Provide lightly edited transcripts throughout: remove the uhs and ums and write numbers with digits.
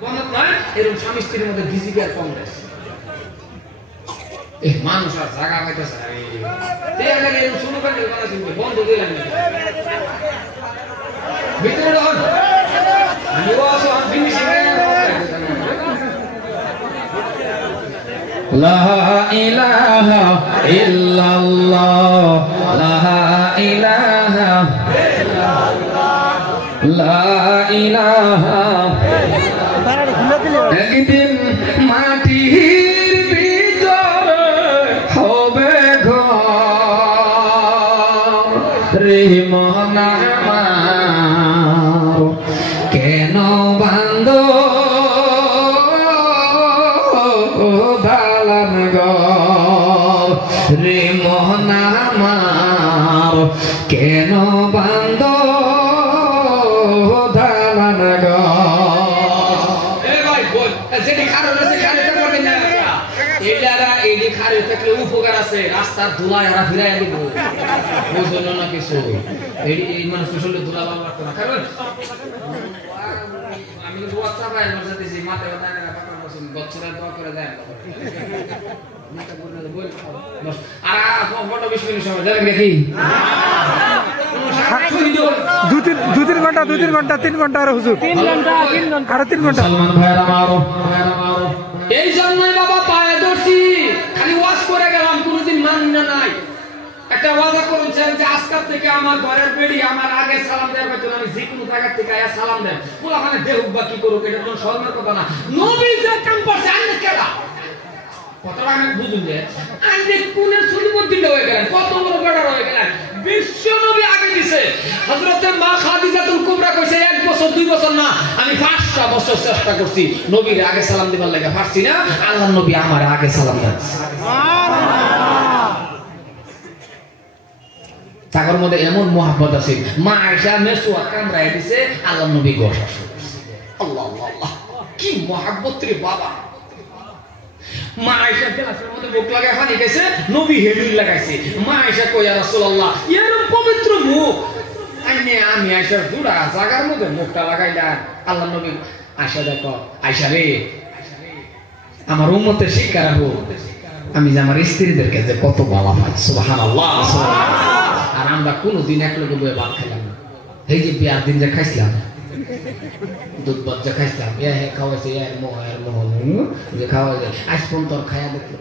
বনত নয় এরকম স্বামী স্ত্রীর মধ্যে বিজেপি আর কংগ্রেস মানুষ আর জায়গা পাইতেছে শুরু করে বন্ধ দিলাম ভিতরে লা ইলাহা ইল্লাল্লাহ লা ইলাহা লা ইলাহা একদিন মাটির ভিতরে হবে ঘর রে মনা আমার কেন বান্ধ দালান ঘর রে মনা আমার কেন বান্ধ দালান ঘর উপকার আছে রাস্তার ধুলায় এরা ফিরাই দিব ওই জন্য না কিছু এই মানুষ শরীরে ধুলা ভালো লাগতো না কারণ আমি তো দোয়া চাপাই দিয়েছি মাথায় বছরের দোয়া করে দেয় আর 15-20 মিনিট সময় যাবেন দেখি 2-3 ঘন্টা 3 ঘন্টা আর হুজুর 3 ঘন্টা আর 3 ঘন্টা মুসলমান ভাইরা মারো এই জন্যই বাবা পায়ে ধরছি খালি ওয়াজ করে গেলাম কোনদিন মান্য নাই একটা ওয়াদা করেছেন যে আজকাল থেকে আমার ঘরের বেড়ি আমার আগে সালাম দেওয়ার বেতন আমি যে কোনো জায়গা থেকে আয়া সালাম দেন পোলা মানে দেহুক বা কি করুক এটা কোনো শর্মের কথা না নবী যে কাম করছে আইনে কেডা কথাটা আমি বুঝুন যে আইনে কোনের সুলিমদ্দিন হয়ে গেলেন কত বড় বড় হয়ে গেলেন বিশ্ব নবী আগে দিছে হযরতে মা খাদিজাতুল কুবরা কইছে 1 বছর 2 বছর না আমি 5টা বছর চেষ্টা করছি নবীর আগে সালাম দিবার লাগা পারছি না আল্লাহর নবী আমার আগে সালাম দেন সুবহানাল্লাহ তাগর মধ্যে এমন মোহাব্বত আছে মা আয়েশা মেসুয়া কামরায় দিছে আল্লাহর নবী গোশ আসে আল্লাহ আল্লাহ কি মোহাব্বত রে বাবা মা আয়েশা গ্লাসের মধ্যে মুখ লাগায় পানি খাইছে নবী হেলুল লাগাইছে মা আয়েশা কই ইয়া রাসূলুল্লাহ এরকম পবিত্র মুখ আমি আয়েশার দুরা জায়গার মধ্যে মুখটা লাগাইলাম আল্লাহর নবী আয়েশা দেখো আয়েশা রে আমার উম্মতের শিক্ষা রাখো আমি যে আমার স্ত্রীদেরকে যে কত ভালো পাই সুবহানাল্লাহ আর আমরা কোনদিন এক লগে বসে ভাত খাইলাম না এই যে বিয়ার দিন যে খাইছিলাম দুধ ভাত যে খাইছিলাম খাওয়াইছে মোহ যে খাওয়া যায় আজ পর্যন্ত খায়া দেখতে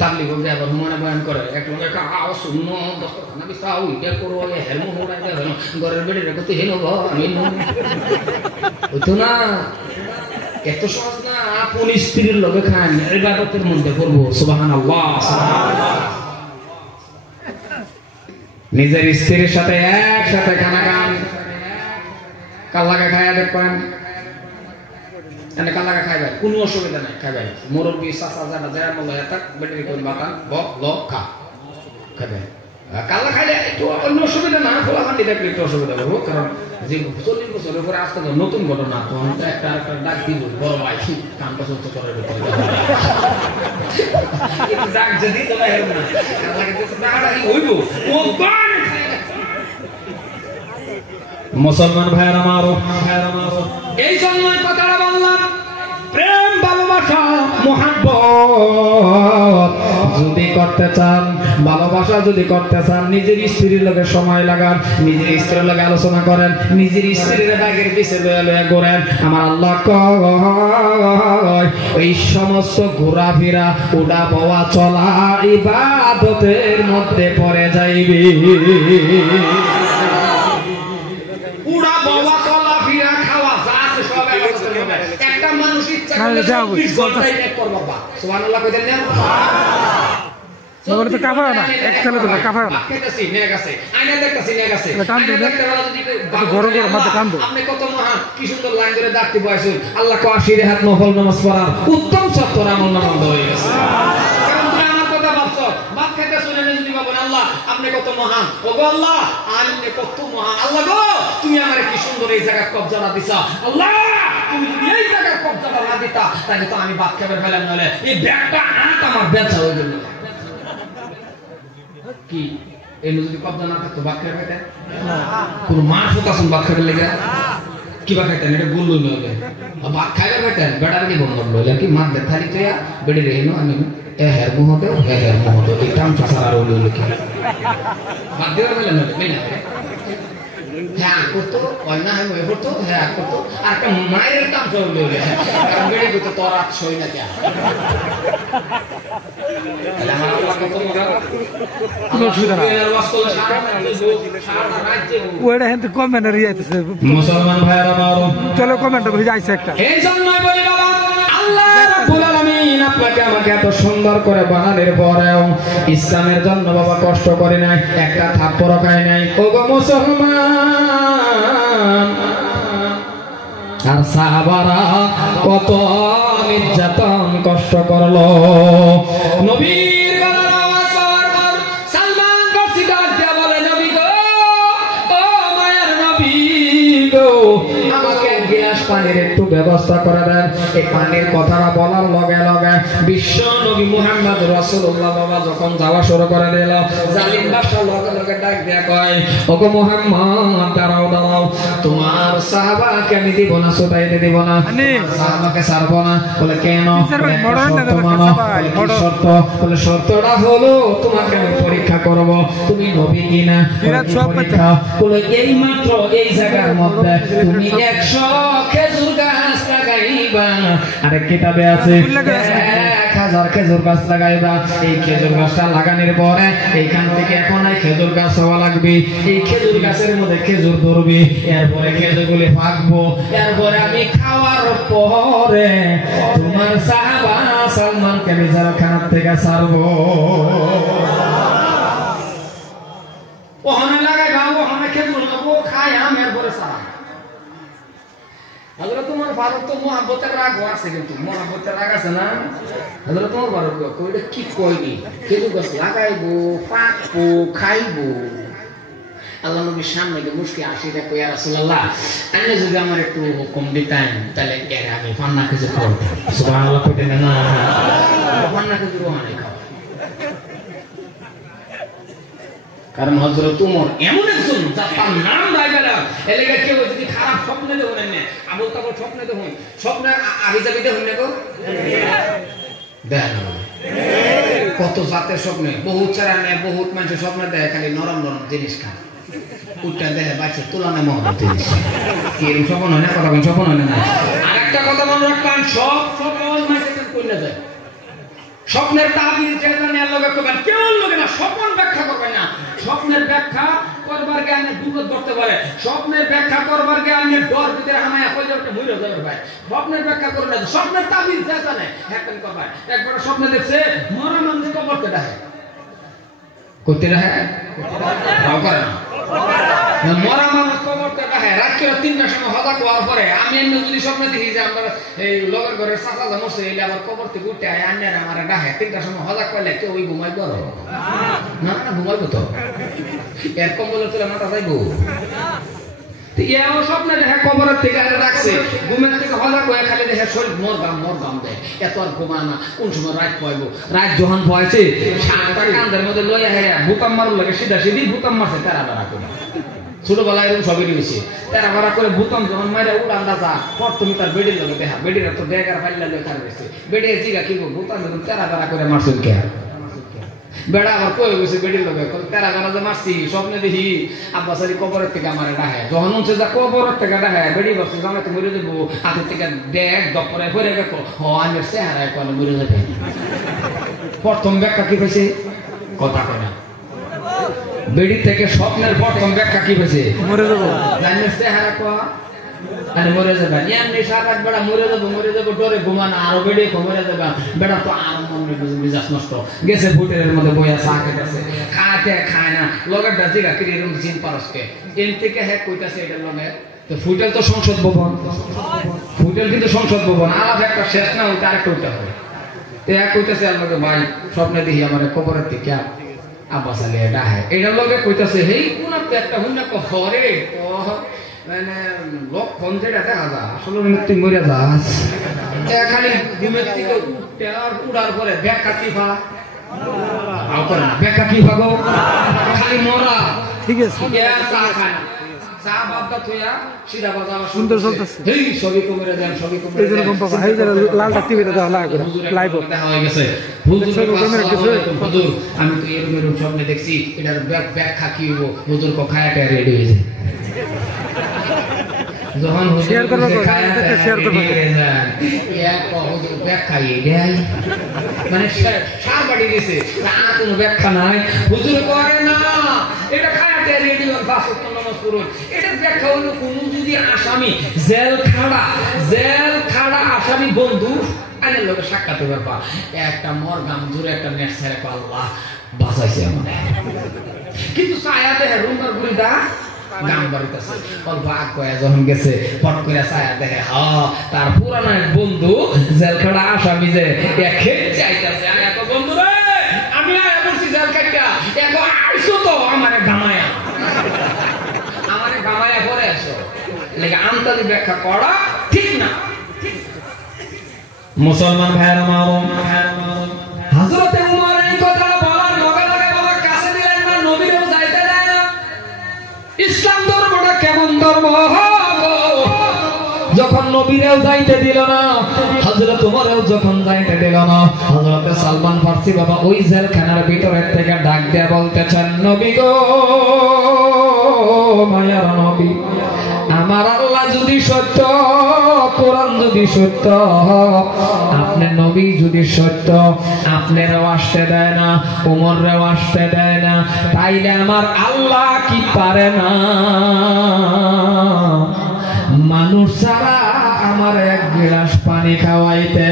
তাবলিগ বলতে আবার মনে বয়ান করে এক লগে খাও শূন্য দস্তরখানা বিছাও ইটা করো হের মোহ উড়াই দেবে ঘরের বেড়ে রেখো তো হেন আমি হইতো না এত সহজ না আপন স্ত্রীর লগে খান ইবাদতের মধ্যে করবো সুবহানাল্লাহ সুবহানাল্লাহ নিজের স্ত্রীর সাথে একসাথে খানা খান কাল্লাকে খাইয়া দেখবেন কাল্লাকে খাইবেন কোনো অসুবিধা নাই খাইবেন মুরব্বী চাচা জানা যায় মনে হয় তাক বেটারি করে বাতান খা খাইবেন কাল্লা খাইলে একটু অন্য অসুবিধা না খোলা খান্ডি দেখলে একটু অসুবিধা করবো কারণ যে 40 বছরের পরে আসতে নতুন ঘটনা তখন তো একটা ডাক দিব বড় ভাই কামটা সহ্য করার ভিতরে ডাক যদি তো নাই না কাল্লাকে হইব মুসলমান ভাইরা মারো এই জন্যই কথাটা বললাম প্রেম ভালোবাসা মুহাব্বত যদি করতে চান ভালোবাসা যদি করতে চান নিজের স্ত্রীর লগে সময় লাগান নিজের স্ত্রীর লগে আলোচনা করেন নিজের স্ত্রীর বাগের পিছে লয়ে ঘোরেন আমার আল্লাহ কয় এই সমস্ত ঘোরাফেরা উড়া বওয়া চলা ইবাদতের মধ্যে পড়ে যাইবে উড়া বওয়া চলা ফিরা খাওয়া যা আছে সব একটা মানুষ ইচ্ছা করলে 24 ঘন্টাই এক করবা সুবহানাল্লাহ কইতেন না ওরে তো কাফা না এক চলে তো কাফা না কেতেছি নেক আছে আইনা দেখতেছি নেক আছে কাম দে গরো গরো মাথা কাম দে আপনি কত মহান কি সুন্দর লাইন ধরে ডাকতে বসেন আল্লাহ কো 80 হাত নফল নামাজ পড়ার উত্তম সত্তর আমল নামাজ হয়ে গেছে কারণ তুমি আমার কথা ভাবছো বাপ খেতে শুনে যদি বলেন আল্লাহ আপনি কত মহান ওগো আল্লাহ আপনি কত মহান আল্লাহ গো তুমি আমারে কি সুন্দর এই জায়গা কবজা দিছা আল্লাহ তুমি যদি এই জায়গা কবজা না দিতা তাহলে তো আমি বাপ খেতে ফেলাম নলে এই ব্যাগটা আট আমার বেচা হয়ে গেল কি এই যদি কবজা না থাকতো বাক্যের পেটে কোন মারফত আসুন বাক্যের লেগে কিবা খাইতেন এটা গুল্লু নইলে ভাত খাইলে খাইতেন বেটার কি বন্ধ লইলে কি মার দে থালি তুই বেড়ে রেহিনো আমি এ হের মুহতে হে হের মুহতে এই টাম চাষা আর ওই লোকে বাদ দেওয়ার বেলা নইলে মেনে হ্যাঁ করতো অন্যা হয় মনে করতো হ্যাঁ করতো আর একটা মায়ের দাম সব লইলে কারণ বেড়ে দিতে তোর রাত সই না কে আমার আল্লাহ কত মজা ওইটা হেন কমেন্ট রিয়াইতেছে মুসলমান ভাইরা মারো চলো কমেন্ট ভেজে আইছে একটা এই জন্যই বলি বাবা আল্লাহ রাব্বুল আলামিন আপনাকে আমাকে এত সুন্দর করে বানানোর পরেও ইসলামের জন্য বাবা কষ্ট করে নাই একটা থাপ্পড় খায় নাই ওগো মুসলমান আর সাহাবারা কত নির্যাতন কষ্ট করলো নবীর গলার আওয়াজ পর সালমান ফারসি ডাক দিয়ে বলে নবী গো ও মায়ের নবী গো আমাকে এক গ্লাস পানির একটু ব্যবস্থা করে দেন এই পানির কথাটা বলার লগে লগে বিশ্ব নবী মুহাম্মদ রাসূলুল্লাহ বাবা যখন যাওয়া শুরু করে দিল জালিম বাদশা লগে লগে ডাক দিয়ে কয় ওগো মুহাম্মদ দাঁড়াও দাঁড়াও তোমার সাহাবাকে আমি দিব না ছুটাইতে দিব না সাহাবাকে ছাড়বো না বলে কেন শর্ত বলে শর্তটা হলো তোমাকে আমি পরীক্ষা করব তুমি নবী কিনা পরীক্ষা বলে এই মাত্র এই জায়গার মধ্যে তুমি 100 খেজুর গাছ লাগাইবা আরে কিতাবে আছে 1000 খেজুর গাছ লাগাইবা এই খেজুর গাছটা লাগানোর পরে এইখান থেকে এখন এই খেজুর গাছ হওয়া লাগবে এই খেজুর গাছের মধ্যে খেজুর ধরবে এরপরে খেজুরগুলি পাকবো এরপরে আমি খাওয়ার পরে তোমার সাহাবা সালমানকে নিজের খানার থেকে ছাড়বো ওখানে লাগাইবা ওখানে খেজুর নেবো খাই আমি এরপরে ছাড়া হযরত তোমার ভারত তো মুহাব্বতের রাগ আছে কিন্তু মুহাব্বতের রাগ আছে না হযরত তোমার ভারত কইটা কি কইনি খেজুর গাছ লাগাইবো পাকবো খাইবো আল্লাহ নবীর সামনে গিয়ে মুশকি আসিটা কই ইয়া রাসূলুল্লাহ আপনি যদি আমার একটু হুকুম দিতেন তাহলে এর আমি পান্না খেজুর খাবো সুবহানাল্লাহ কইতে না পান্না খেজুর অনেক খাবো কারণ হযরত উমর এমন একজন যার নাম রাইবেলা এলাকা কেউ যদি খারাপ স্বপ্নে দেখুন না আবুল তাবুল স্বপ্নে দেখুন স্বপ্নে আবিজাবি দেখুন না গো দেন কত জাতের স্বপ্নে বহুত চারা নেয় বহুত মানুষের স্বপ্নে দেয় খালি নরম নরম জিনিস খায় উঠটা দেয় বাচ্চা তুলনায় মহৎ জিনিস এরকম স্বপ্ন হয় না কথা বলেন স্বপ্ন হয় না আরেকটা কথা মনে রাখবেন সব স্বপ্ন মানুষের কইনা যায় স্বপ্নের তাবির চেতনা লগে করবেন কেউ লগে না স্বপ্ন ব্যাখ্যা করবেন না স্বপ্নের ব্যাখ্যা করবার জ্ঞানে বিপদ করতে পারে স্বপ্নের ব্যাখ্যা করবার জ্ঞানে ডর ভিতরে হামায়া কই যাবে মরে যাবে ভাই স্বপ্নের ব্যাখ্যা করে না স্বপ্নের তাবির চেতনা হ্যাপেন করবে একবার স্বপ্নে দেখছে মরা মানুষ কবরতে ডাকে করতে রাখে তাও করে না মরা মানুষ কবরতে ডাকে রাত্রে 3টার সময় হযা হওয়ার পরে আমি এমনি যদি স্বপ্নে দেখি যে আমরা এই লগের ঘরে চাচা মরছে এলে আবার কবর থেকে উঠে আয় আন্যার আমার ডাকে 3টার সময় হযা করলে কেউ ওই ঘুমাই করো না না ঘুমাইবো তো এর কম্বল তুলে মাথা যাইবো স্বপ্নে দেখে কবরের থেকে রাখছে ঘুমের থেকে হজা করে খালি দেখে শরীর মোর গাম দেয় এত আর ঘুমা না কোন সময় রাত পাইবো রাত যখন পাইছে 7টা কান্দের মধ্যে লইয়া হেরা বুতাম মারুর লাগে সিধা সিধি বুতাম মারছে তেরা বেড়া করে ছোটবেলায় এরকম সবই নিয়েছে তেরা বেড়া করে বুতাম যখন মারে উড়ান দাদা পর তুমি তার বেডির লোক দেখা বেডির তো বেগার ফাইলা লোক তার গেছে বেডে জিগা কি বুতাম যখন তেরা বেড়া করে মারছেন কে বেড়া আবার কই গেছে বেডির লোকে তেরা বেড়া যে মারছি স্বপ্নে দেখি আব্বাস আলী কবরের থেকে আমার ডাহে যখন হচ্ছে যা কবরের থেকে ডাহে বেডি বসছে জানা তো মরে যাবো হাতের থেকে ডেক দপরে ভরে গেছো হ আমি চেহারায় কোনো মরে যাবে প্রথম ব্যাখ্যা কি পেয়েছে কথা কয় না বেডি থেকে স্বপ্নের প্রথম ব্যাখ্যা কি পেয়েছে মরে যাবো জানি চেহারা কো আরে মরে যাবে এমনি সারাত বেড়া মরে যাবো ডরে ঘুমানো আরো বেড়ে মরে যাবে বেড়া তো আর মন মেজাজ নষ্ট গেছে ফুটের মধ্যে বইয়া চা খেতেছে খাতে খায় না লগের ডাজিগা কি এরকম জিন পারসকে এন থেকে হ্যাঁ কইতাছে এটা লগে তো ফুটেল তো সংসদ ভবন ফুটেল কিন্তু সংসদ ভবন আলাদা একটা শেষ না ওইটা আরেকটা ওইটা হবে তো এক কইতাছে আমাকে ভাই স্বপ্নে দেখি আমার কবরের থেকে আব্বাস আলী এটা হ্যাঁ এটার লগে কইতাছে হেই কোন একটা হুন্না হরে মানে লক্ষণ যেটা দেখা যায় আসলে মৃত্যু মরে যাস খালি ঘুমের থেকে উঠতে আর উড়ার পরে ব্যাখ্যা কি ভা ব্যাখ্যা কি ভাগো খালি মরা ঠিক আছে চা খায় না চা বাদটা থইয়া সিধা বাজা আমার সুন্দর চলতেছে। এই সবই কমিরে দেন সবই কমিরে এই যেরকম পাবা এই যে লালটা টিভিতে দেখা লাগে লাইভ দেখা হয়ে গেছে হুজুর আমি তো এরকম এরকম সামনে দেখছি এটার ব্যাখ্যা কি হইব হুজুর কো খায়াটা রেডি হয়ে যায় যখন শেয়ার করবে শেয়ার করবে হুজুর ব্যাখ্যা এটাই মানে সার বাড়ি দিছে আর কোনো ব্যাখ্যা নাই হুজুর করে না এটা খায়াটা রেডি হন বাসত্ব নামাজ পড়ুন এটা ব্যাখ্যা হলো কোন যদি আসামি জেল খাড়া আসামি বন্ধু আইনের লোকের সাক্ষাৎ ব্যাপার একটা মরগাম জুড়ে একটা নেট ছেড়ে আল্লাহ বাঁচাইছে আমাদের কিন্তু ছায়াতে রুমার ঘুরি দা গাম বাড়িতেছে অল্প আগ কয়া যখন গেছে পট করে ছায়া দেখে তার পুরানো এক বন্ধু জেল খাড়া আসামি যে চাইতেছে এত বন্ধু রে আমি আয়া করছি জেল কাটা এখন আইসো তো আমারে গামায়া পরে আসো লেগে আমতালি ব্যাখ্যা করা ঠিক না মুসলমান ভাইয়ের মারুম হযরত উমর এই কথা বলার লগে লগে বাবা কাছে দিলেন না নবীরও যাইতে দেয় না ইসলাম ধর্মটা কেমন ধর্ম যখন নবীরেও যাইতে দিল না হযরত উমরেও যখন যাইতে দিল না হযরত সালমান ফারসি বাবা ওই জেলখানার ভিতরে থেকে ডাক দিয়ে বলতেছেন নবী গো মায়ার নবী আমার আল্লাহ যদি সত্য কোরআন যদি সত্য আপনি নবী যদি সত্য আপনারও আসতে দেয় না উমরেও আসতে দেয় না তাইলে আমার আল্লাহ কি পারে না মানুষ ছাড়া আমার এক গ্লাস পানি খাওয়াইতে